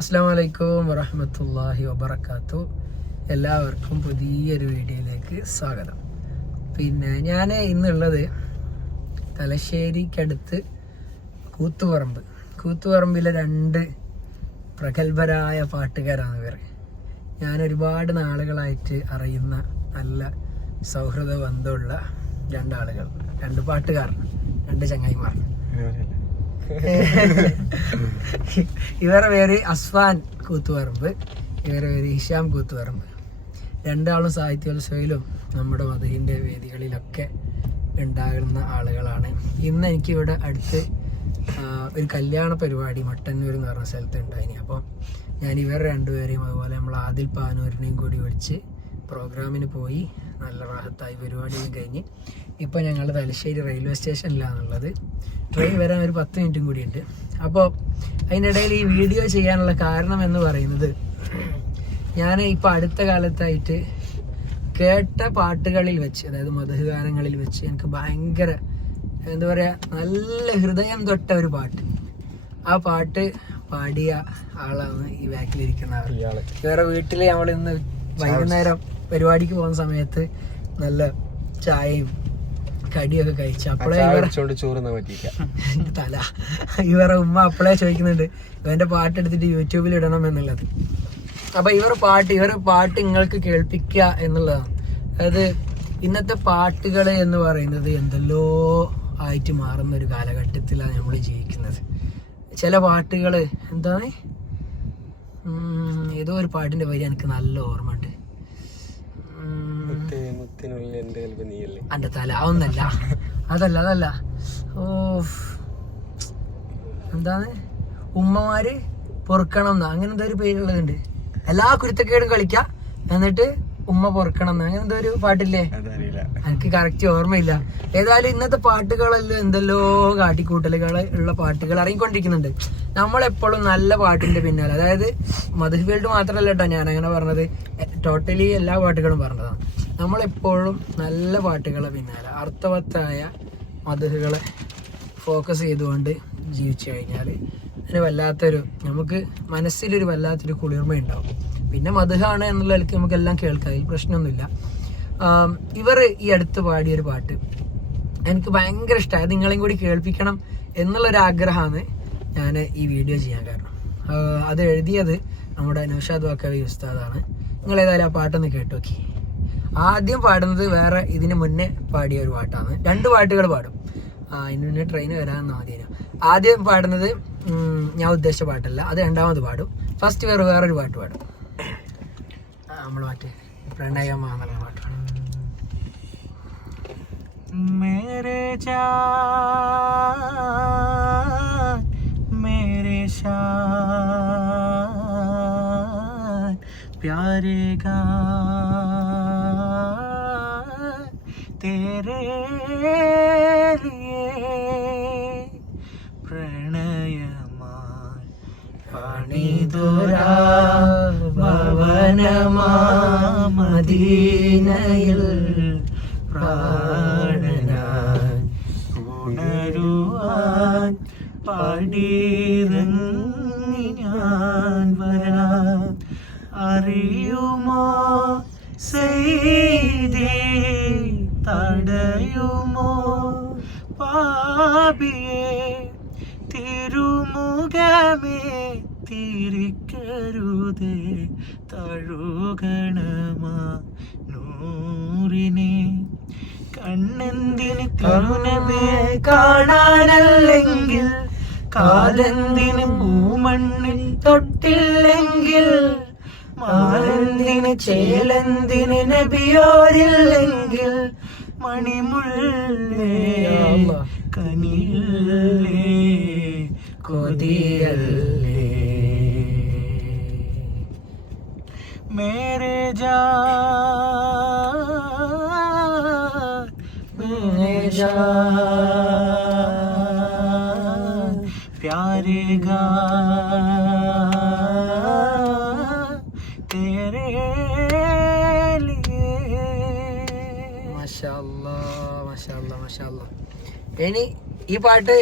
അസ്സാം വലൈക്കും വറഹമത്തല്ലാഹി വബർക്കാത്തു എല്ലാവർക്കും പുതിയൊരു വീഡിയോയിലേക്ക് സ്വാഗതം. പിന്നെ ഞാൻ ഇന്നുള്ളത് തലശ്ശേരിക്കടുത്ത് കൂത്തുപറമ്പ്. കൂത്തുപറമ്പിലെ രണ്ട് പ്രഗത്ഭരായ പാട്ടുകാരാണ് ഇവർ ഞാൻ ഒരുപാട് നാളുകളായിട്ട് അറിയുന്ന നല്ല സൗഹൃദ ബന്ധമുള്ള രണ്ടാളുകൾ രണ്ട് പാട്ടുകാർ രണ്ട് ചങ്ങായിമാർ. ഇവരുടെ പേര് അസ്വാൻ കൂത്തുപറമ്പ്. ഇവരുടെ പേര് ഇഷാം കൂത്തുപറമ്പ്. രണ്ടാളും സാഹിത്യോത്സവയിലും നമ്മുടെ മതിന്റെ വേദികളിലൊക്കെ ഉണ്ടാകുന്ന ആളുകളാണ്. ഇന്ന് എനിക്കിവിടെ അടുത്ത് ഒരു കല്യാണ പരിപാടി മട്ടന്നൂർ എന്ന് പറഞ്ഞ സ്ഥലത്ത് ഉണ്ടായിനി. അപ്പം ഞാൻ ഇവർ രണ്ടുപേരെയും അതുപോലെ നമ്മൾ ആദിൽ പാനൂരിനെയും കൂടി വിളിച്ച് പ്രോഗ്രാമിന് പോയി നല്ല റാഹത്തായി പരിപാടിയും കഴിഞ്ഞ് ഇപ്പം ഞങ്ങൾ തലശ്ശേരി റെയിൽവേ സ്റ്റേഷനിലാണുള്ളത് ട്രെയിൻ വരാൻ ഒരു പത്ത് മിനിറ്റും കൂടിയുണ്ട്. അപ്പോൾ അതിനിടയിൽ ഈ വീഡിയോ ചെയ്യാനുള്ള കാരണം എന്ന് പറയുന്നത് ഞാൻ ഇപ്പോൾ അടുത്ത കാലത്തായിട്ട് കേട്ട പാട്ടുകളിൽ വെച്ച് അതായത് മധുഗാനങ്ങളിൽ വെച്ച് എനിക്ക് ഭയങ്കര എന്താ പറയുക നല്ല ഹൃദയം തൊട്ട ഒരു പാട്ട്. ആ പാട്ട് പാടിയ ആളാണ് ഈ ബാക്കിലിരിക്കുന്ന ആൾ വേറെ വീട്ടിൽ നമ്മൾ ഇന്ന് വൈകുന്നേരം പരിപാടിക്ക് പോകുന്ന സമയത്ത് നല്ല ചായയും കടിയൊക്കെ കഴിച്ചു. പറ്റിയില്ല തല. ഇവരെ ഉമ്മ അപ്പളേ ചോദിക്കുന്നുണ്ട് ഇവന്റെ പാട്ട് എടുത്തിട്ട് യൂട്യൂബിൽ ഇടണം എന്നുള്ളത്. അപ്പൊ ഇവർ പാട്ട് ഇവർ പാട്ട് നിങ്ങൾക്ക് കേൾപ്പിക്കുക എന്നുള്ളതാണ് അതായത് ഇന്നത്തെ പാട്ടുകൾ എന്ന് പറയുന്നത് എന്തെല്ലോ ആയിട്ട് മാറുന്ന ഒരു കാലഘട്ടത്തിലാണ് നമ്മൾ ജീവിക്കുന്നത്. ചില പാട്ടുകൾ എന്താണ്? ഏതോ ഒരു പാട്ടിന്റെ വരി എനിക്ക് നല്ല ഓർമ്മ ഉണ്ട് മുത്തേ മുത്തിനുള്ളിൽ എന്റെ കൽപ്പ് നീയല്ലേ? അന്റെ തല അതൊന്നല്ല. അതല്ല അതല്ല. ഓ എന്താണ്? ഉമ്മമാര് പൊറുക്കണം എന്ന് അങ്ങനെ എന്തോ ഒരു പേരുള്ളതുണ്ട്. എല്ലാ കുരുത്തക്കേടും കളിക്ക. എന്നിട്ട് ഉമ്മ പൊറുക്കണം എന്ന് അങ്ങനെ എന്തോ ഒരു പാട്ടില്ലേ? അതറിയില്ല. എനിക്ക് കറക്റ്റ് ഓർമ്മയില്ല. ഏതായാലും ഇന്നത്തെ പാട്ടുകളെല്ലാം എന്തെല്ലോ കാട്ടിക്കൂട്ടലുകൾ ഉള്ള പാട്ടുകൾ ഇറങ്ങിക്കൊണ്ടിരിക്കുന്നുണ്ട്. നമ്മളെപ്പോഴും നല്ല പാട്ടിന്റെ പിന്നാലെ. അതായത് മധുഫീൽഡ് മാത്രമല്ല കേട്ടോ ഞാൻ അങ്ങനെ പറഞ്ഞത് ടോട്ടലി എല്ലാ പാട്ടുകളും പറഞ്ഞതാണ്. നമ്മളെപ്പോഴും നല്ല പാട്ടുകളെ പിന്നാലെ അർത്ഥവത്തായ മധുകളെ ഫോക്കസ് ചെയ്തുകൊണ്ട് ജീവിച്ചു കഴിഞ്ഞാൽ അതിന് വല്ലാത്തൊരു നമുക്ക് മനസ്സിലൊരു വല്ലാത്തൊരു കുളിർമ ഉണ്ടാവും പിന്നെ മധുഹാണ് എന്നുള്ള നിലയ്ക്ക് നമുക്കെല്ലാം കേൾക്കാം അതിൽ പ്രശ്നമൊന്നുമില്ല. ഇവർ ഈ അടുത്ത് പാടിയൊരു പാട്ട് എനിക്ക് ഭയങ്കര ഇഷ്ടമായി നിങ്ങളെയും കൂടി കേൾപ്പിക്കണം എന്നുള്ളൊരു ആഗ്രഹമാണ് ഞാൻ ഈ വീഡിയോ ചെയ്യാൻ കാരണം. അത് എഴുതിയത് നമ്മുടെ നൗഷാദ് വാക്കവി ഉസ്താദാണ്. നിങ്ങൾ ഏതായാലും ആ പാട്ടൊന്ന് കേട്ടു നോക്കി ആദ്യം പാടുന്നത് വേറെ ഇതിന് മുന്നേ പാടിയ ഒരു പാട്ടാണ് രണ്ട് പാട്ടുകൾ പാടും ആ ഇതിന് മുന്നേ ട്രെയിൻ വരാമെന്ന് മതിയോ ആദ്യം പാടുന്നത് ഉം, ഞാൻ ഉദ്ദേശിച്ച പാട്ടല്ല അത് രണ്ടാമത് പാടും ഫസ്റ്റ് വേറെ വേറൊരു പാട്ട് പാടും നമ്മൾ മറ്റേ പ്രണയമാ എന്നുള്ള പാട്ട് പാടും मेरे जान मेरे शान प्यारे गान तेरे लिए പ്രണയമാൻ പണിതുരാ ഭവനമാമദീനയിൽ പ്രാണനാൻ ഉണരുവാൻ പാടിയിറങ്ങി തിരുമുഖമേ തിരിക്കരുതേ തഴുകണമാ നൂറിനെ. കണ്ണെന്തിന് കരുണമേ കാണാനല്ലെങ്കിൽ കാലെന്തിന് ഭൂമണ്ണിൽ തൊട്ടില്ലെങ്കിൽ മാലെന്തിന് ചേലെന്തിന് നബിയോരില്ലെങ്കിൽ മണിമുള്ളേ കനിയല്ലേ കൊതിയല്ലേ മേരെ जान मेरे जान प्यारे गान तेरे लिए മാഷാല്ലാ, മാഷാല്ലാ, മാഷാല്ലാ. ഇനി ഈ പാട്ട്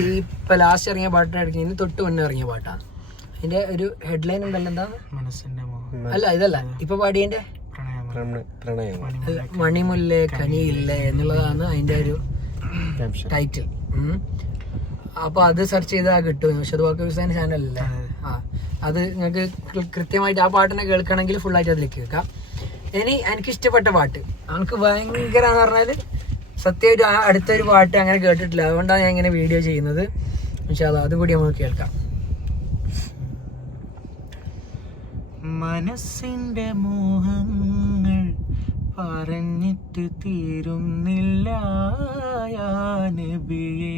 ഈ ഇപ്പൊ ലാസ്റ്റ് ഇറങ്ങിയ പാട്ടാണ് ഇനി തൊട്ട് മുന്നേ ഇറങ്ങിയ പാട്ടാണ് അതിന്റെ ഒരു ഹെഡ്ലൈൻ ഉണ്ടല്ലോ എന്താ? മനസ്സിന്റെ മോഹം. അല്ല ഇതല്ല. ഇപ്പൊ പാടിയതിന്റെ? പ്രണയം. മണിമുല്ലേ കനിയില്ല എന്നുള്ളതാണ് അതിന്റെ ഒരു ടൈറ്റിൽ അപ്പൊ അത് സെർച്ച് ചെയ്താൽ കിട്ടും. നൗഷദ് വാക്ക് ഹുസൈൻ ചാനലല്ലേ ആ അത് നിങ്ങൾക്ക് കൃത്യമായിട്ട് ആ പാട്ടിനെ കേൾക്കണമെങ്കിൽ ഫുൾ ആയിട്ട് അതിലേക്ക് കേൾക്കാം. ഇനി എനിക്ക് ഇഷ്ടപ്പെട്ട പാട്ട്. എനിക്ക് ഭയങ്കര എന്ന് പറഞ്ഞാൽ സത്യമായിട്ട് ആ അടുത്തൊരു പാട്ട് അങ്ങനെ കേട്ടിട്ടില്ല. അതുകൊണ്ടാണ് ഞാൻ ഇങ്ങനെ വീഡിയോ ചെയ്യുന്നത്. പക്ഷെ അത് അതും കൂടി നമുക്ക് കേൾക്കാം. മനസ്സിന്റെ മോഹങ്ങൾ പറഞ്ഞിട്ട് തീരുന്നില്ല നബിയേ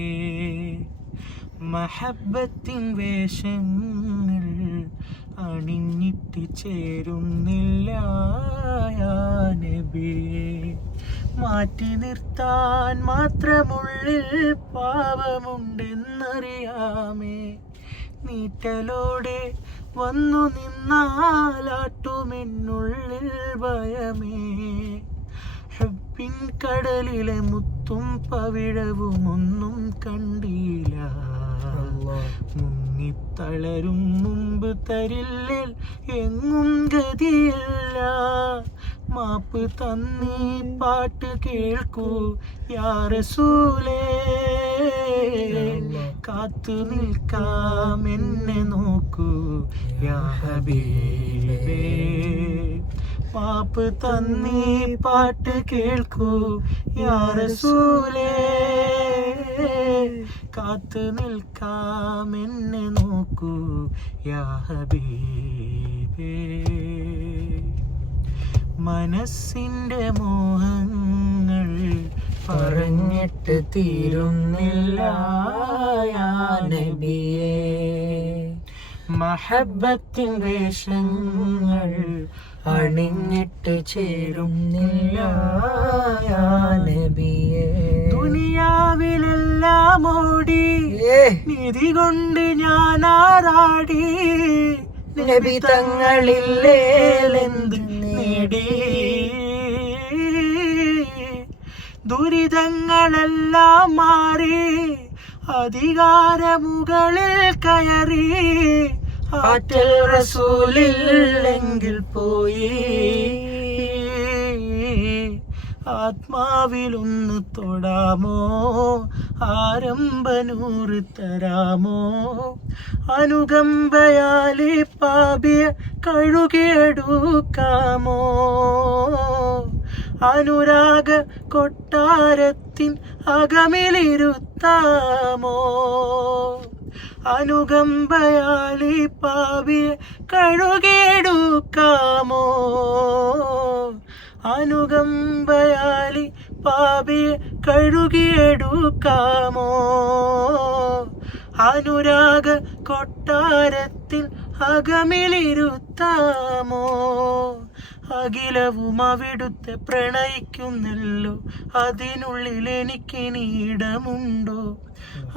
മഹബത്തിൻ വേഷങ്ങൾ അണിഞ്ഞിട്ട് ചേരുന്നില്ല നബിയേ മാറ്റി നിർത്താൻ മാത്രമുള്ളിൽ പാപമുണ്ടെന്നറിയാമേ. നീറ്റലോടെ വന്നു നിന്നാലാട്ടുമെന്നുള്ളിൽ ഭയമേ. ഹബ്ബിൻ കടലിലെ മുത്തും പവിഴവും ഒന്നും കണ്ടില്ല. മുങ്ങിത്തളരും മുമ്പ് തരില്ലിൽ എങ്ങും ഗതിയില്ല. മാപ്പ് തന്നീ പാട്ട് കേൾക്കൂ യാറസൂലേ കാത്തു നിൽക്കാം എന്നെ നോക്കൂ യാ ഹബീബേ. മാപ്പ് തന്നീ പാട്ട് കേൾക്കൂ യാ റസൂലേ. കാത്തു നിൽക്കാം എന്നെ നോക്കൂ യാ ഹബീബേ. മനസ്സിന്റെ മോഹങ്ങൾ പറഞ്ഞിട്ട് തീരുന്നില്ല നബിയേ. മഹബത്തിൻ വേഷങ്ങൾ അണിഞ്ഞിട്ട് ചേരുന്നില്ല നബിയേ. ദുനിയാവിലെല്ലാം ഓടി നിധി കൊണ്ട് ഞാൻ ആറാടി നബി തങ്ങളില്ലേലെന്ത് നേടി ദുരിതങ്ങളെല്ലാം മാറി അധികാരമുകളിൽ കയറി. ആറ്റൽ റസൂലില്ലെങ്കിൽ പോയി. ആത്മാവിലൊന്ന് തൊടാമോ? ആരംഭനൂറ് തരാമോ? അനുകമ്പയാലി പാപിയ കഴുകിയെടുക്കാമോ? അനുരാഗ കൊട്ടാരത്തിൻ അകമിലിരുത്താമോ? അനുകമ്പയാലി പാപിയെ കഴുകിയെടുക്കാമോ? അനുകമ്പയാലി പാപിയെ കഴുകിയെടുക്കാമോ? അനുരാഗ കൊട്ടാരത്തിൽ അകമിലിരുത്താമോ? അഖിലവും അവിടുത്തെ പ്രണയിക്കുന്നല്ലോ. അതിനുള്ളിൽ എനിക്കിനി ഇടമുണ്ടോ?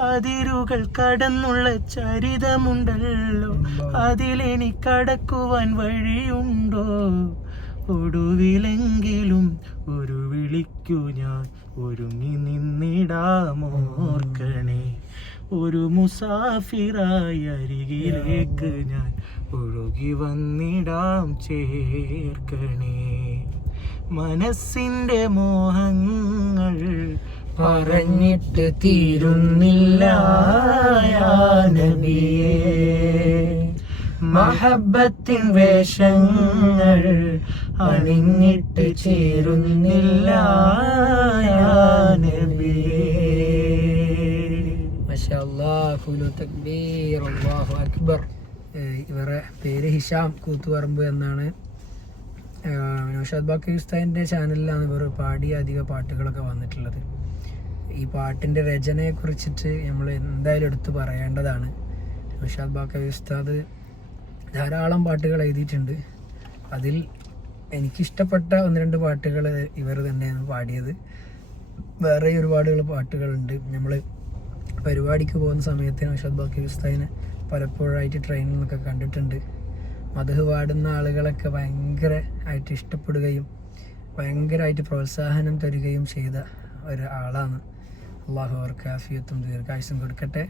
അതിരുകൾ കടന്നുള്ള ചരിതമുണ്ടല്ലോ. അതിലെനിക്കടക്കുവാൻ വഴിയുണ്ടോ? ഒടുവിലെങ്കിലും ഒരു വിളിക്കു ഞാൻ. ഒരുങ്ങി നിന്നിടാമോർക്കണേ ഒരു മുസാഫിറായി അരികിലേക്ക് ഞാൻ. ഒഴുകി വന്നിടാം ചേർക്കണേ. മനസ്സിന്റെ മോഹങ്ങൾ പറഞ്ഞിട്ട് തീരുന്നില്ല നബിയേ. മഹബത്തിൻ വേഷങ്ങൾ അണിഞ്ഞിട്ട് ചേരുന്നില്ല അക്ബർ. ഇവരെ പേര് ഹിഷാം കൂത്തുപറമ്പ് എന്നാണ്. നൗഷാദ് ബാക്കി ഉസ്താദിന്റെ ചാനലിലാണ് ഇവർ പാടിയ അധിക പാട്ടുകളൊക്കെ വന്നിട്ടുള്ളത്. ഈ പാട്ടിന്റെ രചനയെ കുറിച്ചിട്ട് നമ്മൾ എന്തായാലും എടുത്തു പറയേണ്ടതാണ്. നൗഷാദ് ബാക്കി ഉസ്താദ് ധാരാളം പാട്ടുകൾ എഴുതിയിട്ടുണ്ട്. അതിൽ എനിക്കിഷ്ടപ്പെട്ട ഒന്ന് രണ്ട് പാട്ടുകൾ ഇവർ തന്നെയാണ് പാടിയത്. വേറെ ഒരുപാട് പാട്ടുകളുണ്ട്. നമ്മൾ പരിപാടിക്ക് പോകുന്ന സമയത്ത് നൗഷാദ് ബാക്കി ഉസ്താദിനെ പലപ്പോഴായിട്ട് ട്രെയിനിൽ നിന്നൊക്കെ കണ്ടിട്ടുണ്ട്. മധു പാടുന്ന ആളുകളൊക്കെ ഭയങ്കര ആയിട്ട് ഇഷ്ടപ്പെടുകയും ഭയങ്കരമായിട്ട് പ്രോത്സാഹനം തരികയും ചെയ്ത ഒരാളാണ്. അള്ളാഹു അവർക്ക് ആഫിയത്തും ദീർഘായുസും കൊടുക്കട്ടെ.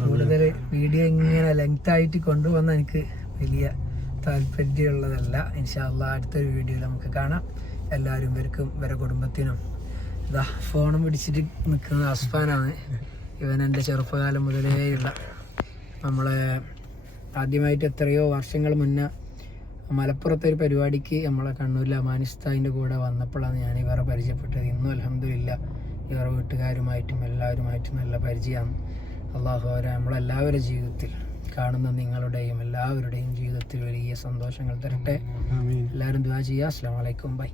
കൂടുതൽ വീഡിയോ ഇങ്ങനെ ലെങ്ത് ആയിട്ട് കൊണ്ടുവന്ന എനിക്ക് വലിയ താല്പര്യമുള്ളതല്ല. ഇൻഷാല്ല അടുത്തൊരു വീഡിയോയിൽ നമുക്ക് കാണാം. എല്ലാവരും ഇവർക്കും ഇവരെ കുടുംബത്തിനും. ഇതാ ഫോണും പിടിച്ചിട്ട് നിൽക്കുന്ന അസ്ഫാനാണ്. ഇവൻ എന്റെ ചെറുപ്പകാലം മുതലേയുള്ള നമ്മളെ ആദ്യമായിട്ട് എത്രയോ വർഷങ്ങൾ മുന്നേ മലപ്പുറത്തെ ഒരു പരിപാടിക്ക് നമ്മളെ കണ്ണൂരിലെ അമാനിസ്ഥാന്റെ കൂടെ വന്നപ്പോഴാണ് ഞാൻ ഇവരെ പരിചയപ്പെട്ടത്. ഇന്നും അലഹമില്ല ഇവരുടെ വീട്ടുകാരുമായിട്ടും എല്ലാവരുമായിട്ടും നല്ല പരിചയമാണ്. അള്ളാഹു അവരെ നമ്മളെല്ലാവരുടെ ജീവിതത്തിൽ കാണുന്ന നിങ്ങളുടെയും എല്ലാവരുടെയും ജീവിതത്തിൽ വലിയ സന്തോഷങ്ങൾ തരട്ടെ. എല്ലാവരും ദ്വാ ചെയ്യുക. അസ്സാം വലൈക്കും ബൈ.